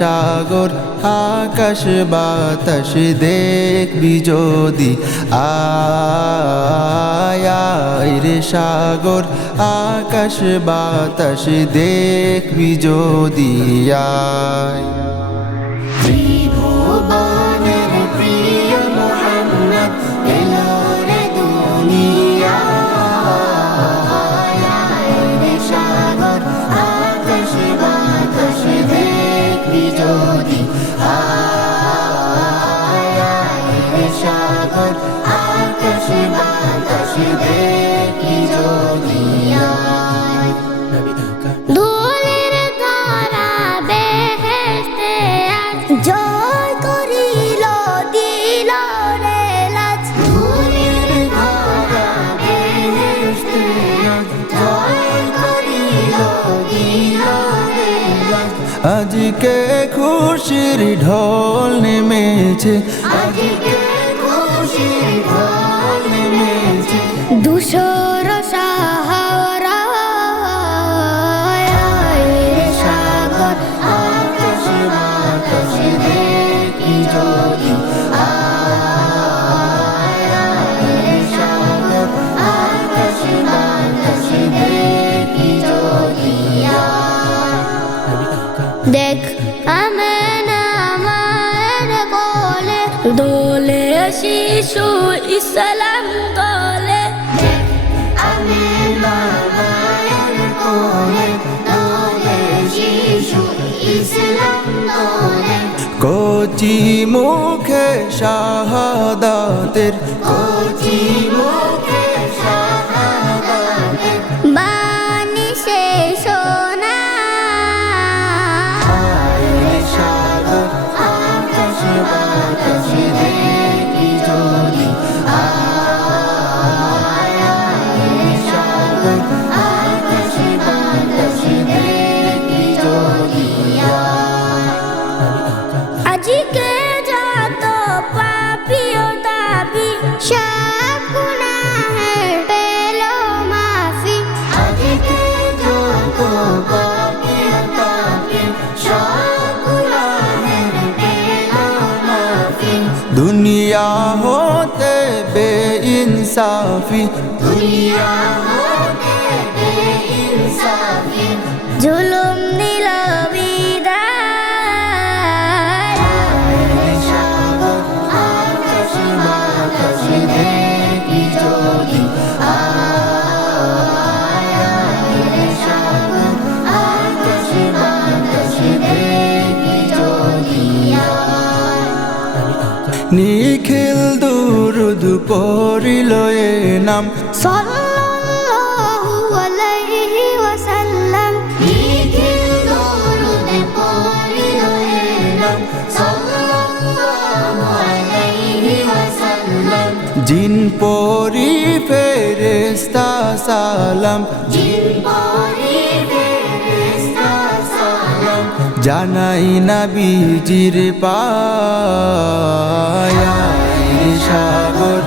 সাগর আকাশ বাতাস দেখবি যদি আয় রে সাগর আকাশ বাতাস দেখবি যদি আয়। ত্রিভুবনের প্রিয় মুহাম্মদ এলো রে দুনিয়ায়, রে সাগর আকাশ বাতাস দেখবি যদি রে সাগর আকাশ বাতাস দেখবি যদি ধুলির ধারা বেহেশতে আজ জয় করিল দিল রে লাজ। ধুলির ধারা বেহেশতে আজ জয় করিল দিল রে লাজ। আজকে খুশির ঢোল নেমেছে, আজকে খুশির ঢোল নেমেছে, ধূসর সাহারা রে সাগর আকাশ বাতাস দেখি যদি রে সাগর আকাশ বাতাস দেখি যদি দেখ আমেনা মায়ের কোলে দোলে শিশু ইসলাম দোলে। দেখ আমেনা মায়ের কোলে দোলে শিশু ইসলাম দোলে। কচি মুখে শাহাদাতের, কচি মুখে শাহাদাতের বাণী সে শোনা রে সাগর আকাশ বাতাস দেখি যদি রে সাগর আকাশ বাতাস দেখি যদি আজকে যত পাপী ও দাবি সব গুনাহের পেল মাফি। আজকে যত পাপী ও দাবি সব গুনাহের পেল মাফি। দুনিয়া হতে বেইনসাফি, দুনিয়া হতে বেইনসাফি জুলুম দিল বিদায় রে সাগর আকাশ বাতাস দেখি যদি রে সাগর আকাশ বাতাস দেখি যদি নিখিল দুরুদ পড়িল এ নাম সাল্লাল্লাহু আলাইহি ওয়াসাল্লাম। নিখিল দরুদ পড়িল এ নাম সাল্লাল্লাহু আলাইহি ওয়াসাল্লাম। জিন পরি ফেরেশতা সালাম, জিন পরি ফেরেশতা সালাম জানাই নবীজির পায় রে সাগর